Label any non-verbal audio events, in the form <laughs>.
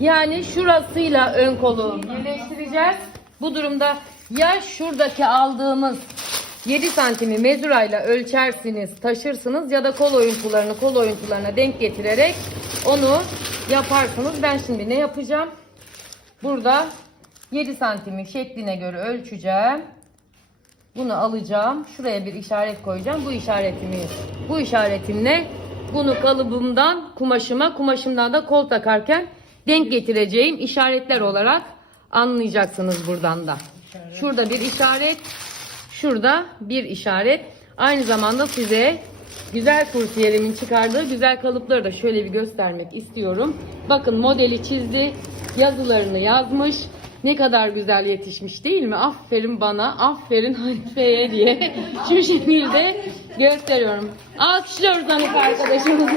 Yani şurasıyla ön kolu birleştireceğiz. Bu durumda ya şuradaki aldığımız 7 santimi mezurayla ölçersiniz, taşırsınız ya da kol oyuntularını kol oyuntularına denk getirerek onu yaparsınız. Ben şimdi ne yapacağım? Burada 7 santimi şekline göre ölçeceğim. Bunu alacağım. Şuraya bir işaret koyacağım. Bu işaretimi, bu işaretimle bunu kalıbımdan kumaşıma, kumaşımdan da kol takarken denk getireceğim işaretler olarak anlayacaksınız buradan da. Şurada bir işaret, şurada bir işaret. Aynı zamanda size güzel kursiyerimin çıkardığı güzel kalıpları da şöyle bir göstermek istiyorum. Bakın modeli çizdi, yazılarını yazmış. Ne kadar güzel yetişmiş değil mi? Aferin bana, aferin Hanife'ye diye <laughs> şu şekilde gösteriyorum. Alkışlıyoruz Hanife arkadaşımızı. <laughs>